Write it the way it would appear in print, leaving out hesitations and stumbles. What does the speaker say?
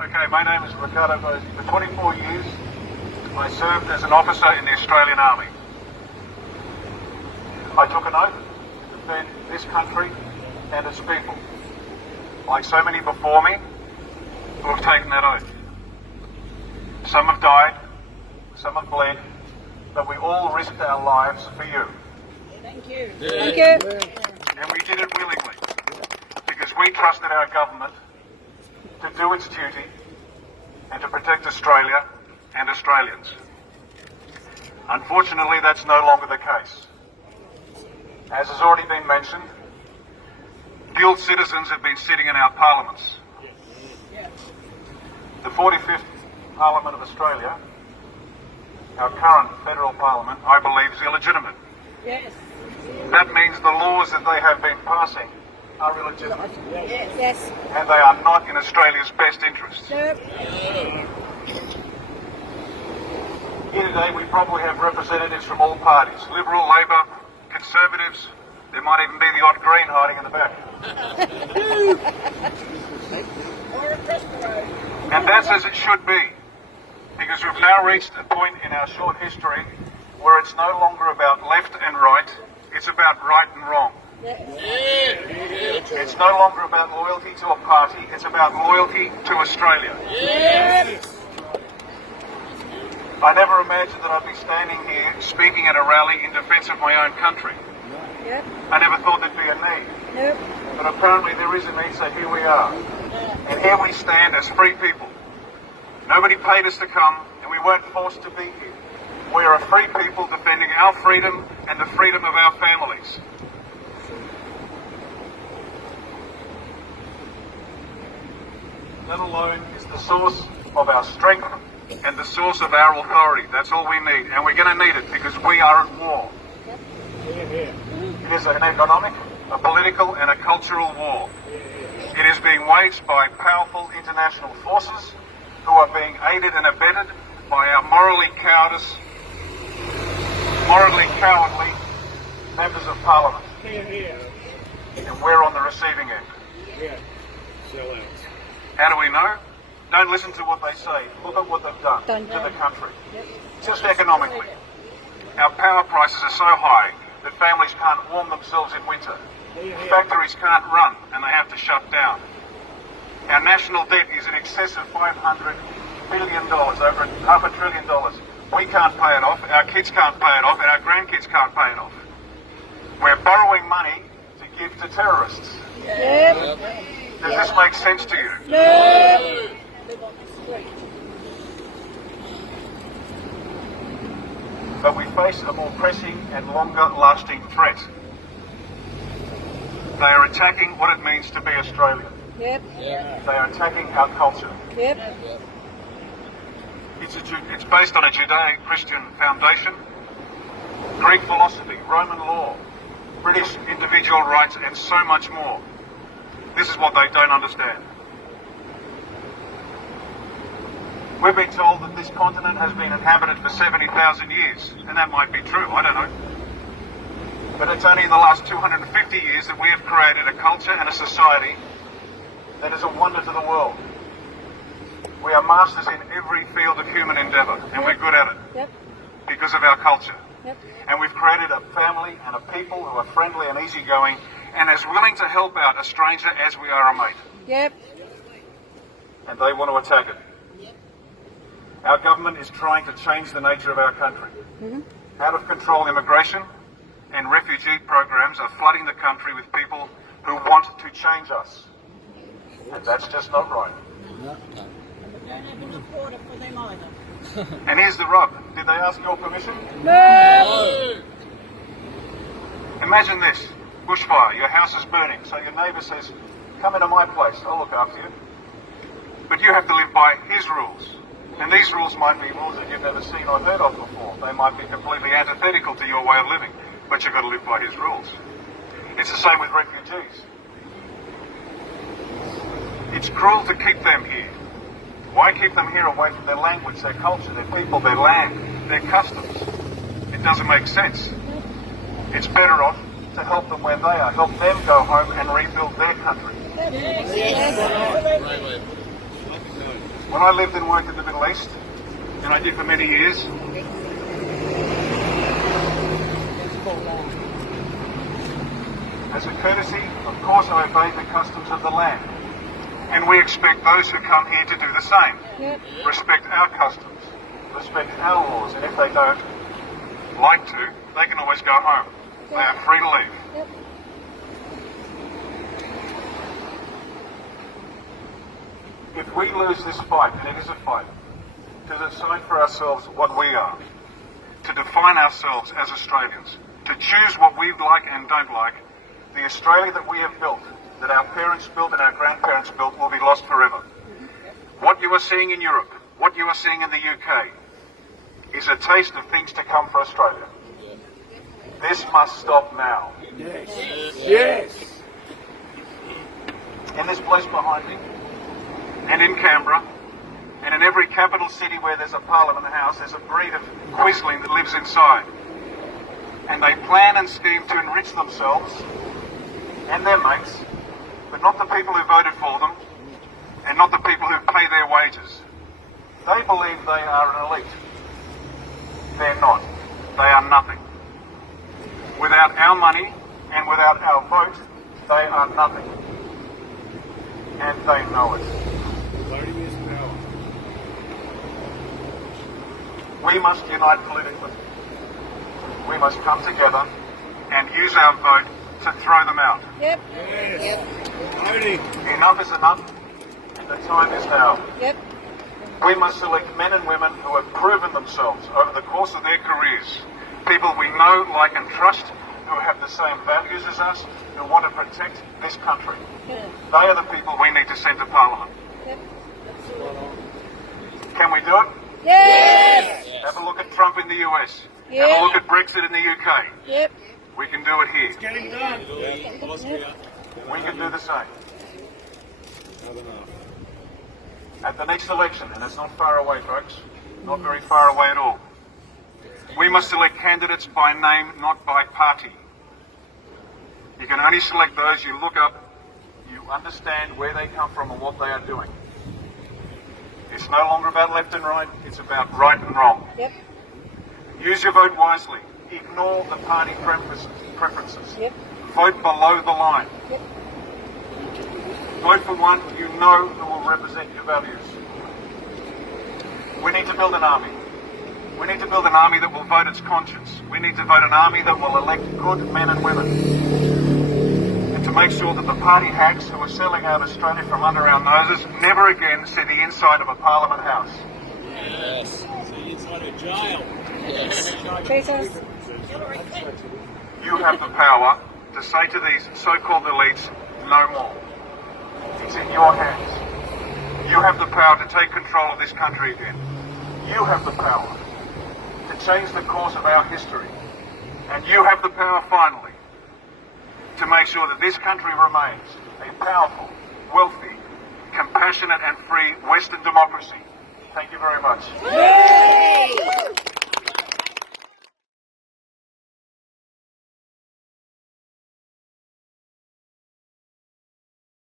Okay, my name is Riccardo Bosi. For 24 years, I served as an officer in the Australian Army. I took an oath to defend this country and its people, like so many before me who have taken that oath. Some have died, some have bled, but we all risked our lives for you. Thank you. Thank you. And we did it willingly, because we trusted our government to do its duty and to protect Australia and Australians. Unfortunately, that's no longer the case. As has already been mentioned, guild citizens have been sitting in our parliaments. The 45th Parliament of Australia, our current federal parliament, I believe is illegitimate. Yes. That means the laws that they have been passing are illegitimate. Yes. And they are not in Australia's best interests. Nope. Here today we probably have representatives from all parties, Liberal, Labor, Conservatives. There might even be the odd Green hiding in the back. And that's as it should be, because we've now reached a point in our short history where it's no longer about left and right, it's about right and wrong. It's no longer about loyalty to a party, it's about loyalty to Australia. I never imagined that I'd be standing here speaking at a rally in defence of my own country. Yep. I never thought there'd be a need. Nope. But apparently there is a need, so here we are. And here we stand as free people. Nobody paid us to come, and we weren't forced to be here. We are a free people defending our freedom and the freedom of our families. That alone is the source of our strength and the source of our authority. That's all we need, and we're going to need it because we are at war. It is an economic, a political and a cultural war. It is being waged by powerful international forces who are being aided and abetted by our morally cowardly members of parliament. And we're on the receiving end. How do we know? Don't listen to what they say. Look at what they've done to the country. Just economically. Our power prices are so high that families can't warm themselves in winter. Factories can't run and they have to shut down. Our national debt is in excess of $500 billion, over $500 billion. We can't pay it off, our kids can't pay it off, and our grandkids can't pay it off. We're borrowing money to give to terrorists. Yep. Does this make sense to you? No. But we face a more pressing and longer-lasting threat. They are attacking what it means to be Australian. Yep. They are attacking our culture. Yep. It's based on a Judeo-Christian foundation, Greek philosophy, Roman law, British individual rights, and so much more. This is what they don't understand. We've been told that this continent has been inhabited for 70,000 years, and that might be true, I don't know. But it's only in the last 250 years that we have created a culture and a society that is a wonder to the world. We are masters in every field of human endeavour, and we're good at it. Yep. Because of our culture. Yep. And we've created a family and a people who are friendly and easygoing and as willing to help out a stranger as we are a mate. Yep. And they want to attack it. Our government is trying to change the nature of our country. Out of control immigration and refugee programs are flooding the country with people who want to change us. And that's just not right. Don't have enough water for them either. And here's the rub. Did they ask your permission? No. Imagine this. Bushfire. Your house is burning. So your neighbour says, come into my place. I'll look after you. But you have to live by his rules. And these rules might be rules that you've never seen or heard of before. They might be completely antithetical to your way of living. But you've got to live by his rules. It's the same with refugees. It's cruel to keep them here. Why keep them here away from their language, their culture, their people, their land, their customs? It doesn't make sense. It's better off to help them where they are, help them go home and rebuild their country. Yes. When I lived and worked in the Middle East, and I did for many years, as a courtesy, of course I obeyed the customs of the land. And we expect those who come here to do the same. Yep. Respect our customs, respect our laws, and if they don't like to, they can always go home. They are free to leave. Yep. If we lose this fight, and it is a fight, to decide for ourselves what we are, to define ourselves as Australians, to choose what we like and don't like, the Australia that we have built, that our parents built and our grandparents built, will be lost forever. What you are seeing in Europe, what you are seeing in the UK, is a taste of things to come for Australia. This must stop now. Yes. In this place behind me, and in Canberra, and in every capital city where there's a Parliament House, there's a breed of quisling that lives inside. And they plan and scheme to enrich themselves and their mates, but not the people who voted for them, and not the people who pay their wages. They believe they are an elite. They're not. They are nothing. Without our money and without our vote, they are nothing. And they know it. Voting is power. We must unite politically. We must come together and use our vote to throw them out. Yep. Yes. Voting. Enough is enough, and the time is now. Yep. We must select men and women who have proven themselves over the course of their careers. People we know, like and trust, who have the same values as us, who want to protect this country. Yep. They are the people we need to send to Parliament. Yep. Can we do it? Yes. Have a look at Trump in the US. Have Yeah. a look at Brexit in the UK. Yep. We can do it here. Getting done. Yep. We can do the same. Not enough. At the next election, and it's not far away, folks, not very far away at all, we must select candidates by name, not by party. You can only select those you look up, you understand where they come from and what they are doing. It's no longer about left and right, it's about right and wrong. Yep. Use your vote wisely. Ignore the party preferences. Yep. Vote below the line. Yep. Vote for one you know who will represent your values. We need to build an army. We need to build an army that will vote its conscience. We need to vote an army that will elect good men and women. And to make sure that the party hacks who are selling out Australia from under our noses never again see the inside of a Parliament House. Yes. See inside a jail. Yes. Jesus. You have the power to say to these so-called elites, no more. It's in your hands. You have the power to take control of this country again. You have the power to change the course of our history. And you have the power, finally, to make sure that this country remains a powerful, wealthy, compassionate and free Western democracy. Thank you very much. Yay!